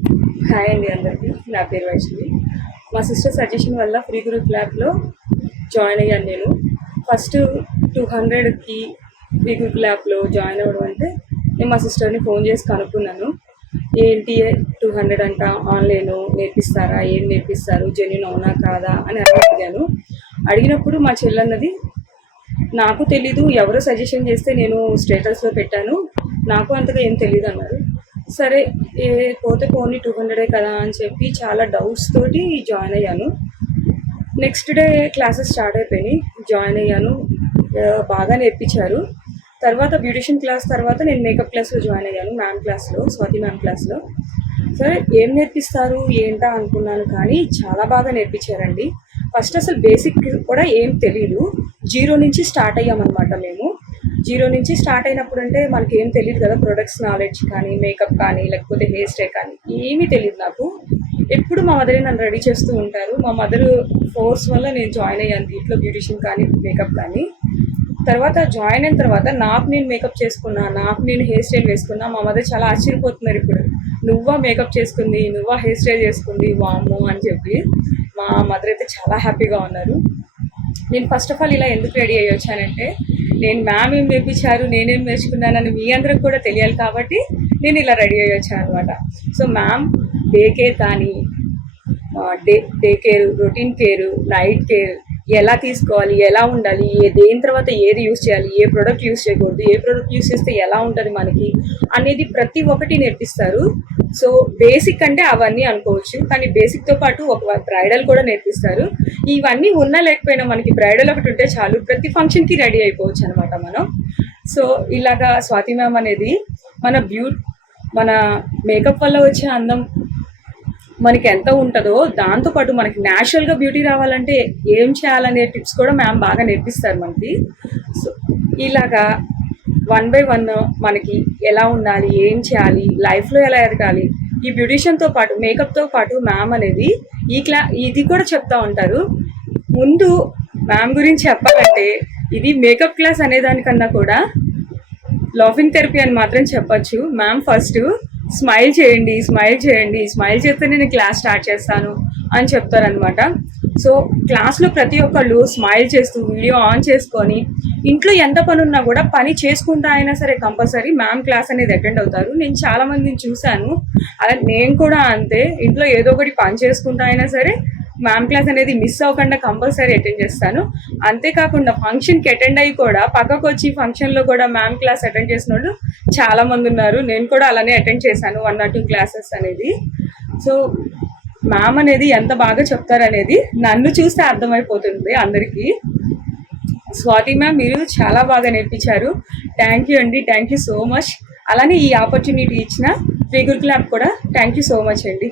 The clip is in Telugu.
హాయ్ అండి అందరికీ. నా పేరు వైష్ణవి మా సిస్టర్ సజెషన్ వల్ల ఫ్రీ గ్రూప్ ల్యాబ్లో జాయిన్ అయ్యాను నేను. ఫస్ట్ టూ హండ్రెడ్కి ఫ్రీ గ్రూప్ ల్యాబ్లో జాయిన్ అవ్వడం అంటే నేను మా సిస్టర్ని ఫోన్ చేసి కనుక్కున్నాను. ఏంటి టూ హండ్రెడ్ అంట? ఆన్లైన్ నేర్పిస్తారా? ఏం నేర్పిస్తారు? జెన్యున్ అవునా కాదా? అని అడిగాను. అడిగినప్పుడు మా చెల్లన్నది నాకు తెలీదు ఎవరో సజెషన్ చేస్తే నేను స్టేటస్లో పెట్టాను. నాకు అంతగా ఏం తెలియదు అన్నారు సరే పోతే పోనీ టూ హండ్రెడే కదా అని చెప్పి చాలా డౌట్స్ తోటి జాయిన్ అయ్యాను. నెక్స్ట్ డే క్లాసెస్ స్టార్ట్ అయిపోయినాయి. జాయిన్ అయ్యాను. బాగా నేర్పించారు. తర్వాత బ్యూటిషియన్ క్లాస్ తర్వాత నేను మేకప్ క్లాస్లో జాయిన్ అయ్యాను మ్యామ్ క్లాస్లో స్వాతి మ్యామ్ క్లాస్లో. సరే ఏం నేర్పిస్తారు? ఏంటా అనుకున్నాను కానీ చాలా బాగా నేర్పించారండి. ఫస్ట్ అసలు బేసిక్ కూడా ఏం తెలియదు జీరో నుంచి స్టార్ట్ అయ్యామన్నమాట మేము. జీరో నుంచి స్టార్ట్ అయినప్పుడు అంటే మనకి ఏం తెలియదు కదా ప్రొడక్ట్స్ నాలెడ్జ్ కానీ మేకప్ కానీ లేకపోతే హెయిర్ స్టైల్ కానీ ఏమీ తెలియదు నాకు. ఎప్పుడు మా మదరే నన్ను రెడీ చేస్తూ ఉంటారు. మా మదర్ ఫోర్స్ వల్ల నేను జాయిన్ అయ్యాను దీంట్లో బ్యూటిషియన్ కానీ మేకప్ కానీ. తర్వాత జాయిన్ అయిన తర్వాత నాకు నేను మేకప్ చేసుకున్నా నాకు నేను హెయిర్ స్టైల్ వేసుకున్నా మా మదర్ చాలా ఆశ్చర్యపోతున్నారు ఇప్పుడు. నువ్వా మేకప్ చేసుకుంది? నువ్వా హెయిర్ స్టైల్ చేసుకుంది? వాము అని చెప్పి మా మదర్ అయితే చాలా హ్యాపీగా ఉన్నారు. నేను ఫస్ట్ ఆఫ్ ఆల్ ఇలా ఎందుకు రెడీ అయ్యి వచ్చానంటే నేను మ్యామ్ ఏం నేర్పించారు నేనేం నేర్చుకున్నానని మీ అందరికి కూడా తెలియాలి కాబట్టి నేను ఇలా రెడీ అయ్యి వచ్చాను అనమాట సో మ్యామ్ డే కేర్ కానీ day day care routine care night care ఎలా తీసుకోవాలి ఎలా ఉండాలి ఏ దేని తర్వాత ఏది యూస్ చేయాలి ఏ ప్రోడక్ట్ యూస్ చేయకూడదు ఏ ప్రోడక్ట్ యూస్ చేస్తే ఎలా ఉంటుంది మనకి అనేది ప్రతి ఒక్కటి నేర్పిస్తారు. సో బేసిక్ అంటే అవన్నీ అనుకోవచ్చు కానీ బేసిక్తో పాటు ఒక బ్రైడల్ కూడా నేర్పిస్తారు. ఇవన్నీ ఉన్నా లేకపోయినా మనకి బ్రైడల్ ఒకటి ఉంటే చాలు ప్రతి ఫంక్షన్కి రెడీ అయిపోవచ్చు అనమాట మనం. సో ఇలాగా స్వాతి మ్యామ్ అనేది మన బ్యూ మన మేకప్ వల్ల వచ్చే అందం మనకి ఎంత ఉంటుందో దాంతోపాటు మనకి న్యాచురల్గా బ్యూటీ రావాలంటే ఏం చేయాలనే టిప్స్ కూడా మ్యామ్ బాగా నేర్పిస్తారు మనకి. సో ఇలాగా వన్ బై వన్ మనకి ఎలా ఉండాలి ఏం చేయాలి లైఫ్లో ఎలా ఎదగాలి ఈ బ్యూటిషియన్తో పాటు మేకప్తో పాటు మ్యామ్ అనేది ఈ క్లా ఇది కూడా చెప్తా ఉంటారు. ముందు మ్యామ్ గురించి చెప్పాలంటే ఇది మేకప్ క్లాస్ అనేదానికన్నా కూడా లాఫింగ్ థెరపీ అని మాత్రం చెప్పచ్చు. మ్యామ్ ఫస్ట్ స్మైల్ చేయండి స్మైల్ చేయండి స్మైల్ చేస్తే నేను క్లాస్ స్టార్ట్ చేస్తాను అని చెప్తారనమాట సో క్లాస్లో ప్రతి ఒక్కళ్ళు స్మైల్ చేస్తూ వీడియో ఆన్ చేసుకొని ఇంట్లో ఎంత పని ఉన్నా కూడా పని చేసుకుంటా అయినా సరే కంపల్సరీ మ్యామ్ క్లాస్ అనేది అటెండ్ అవుతారు. నేను చాలా మందిని చూశాను. అలా నేను కూడా అంతే. ఇంట్లో ఏదో ఒకటి పని చేసుకుంటా అయినా సరే మ్యామ్ క్లాస్ అనేది మిస్ అవ్వకుండా కంపల్సరీ అటెండ్ చేస్తాను. అంతేకాకుండా ఫంక్షన్కి అటెండ్ అయ్యి కూడా పక్కకు వచ్చి ఫంక్షన్లో కూడా మ్యామ్ క్లాస్ అటెండ్ చేసిన వాళ్ళు చాలా మంది ఉన్నారు. నేను కూడా అలానే అటెండ్ చేశాను వన్ ఆర్ టూ క్లాసెస్ అనేది. సో మ్యామ్ అనేది ఎంత బాగా చెప్తారనేది నన్ను చూస్తే అర్థమైపోతుంది అందరికీ. స్వాతి మ్యామ్ మీరు చాలా బాగా నేర్పించారు. థ్యాంక్ యూ అండి. థ్యాంక్ యూ సో మచ్ అలానే ఈ ఆపర్చునిటీ ఇచ్చిన ఫ్రీ గురుకుల్ యాప్ కూడా థ్యాంక్ యూ సో మచ్ అండి.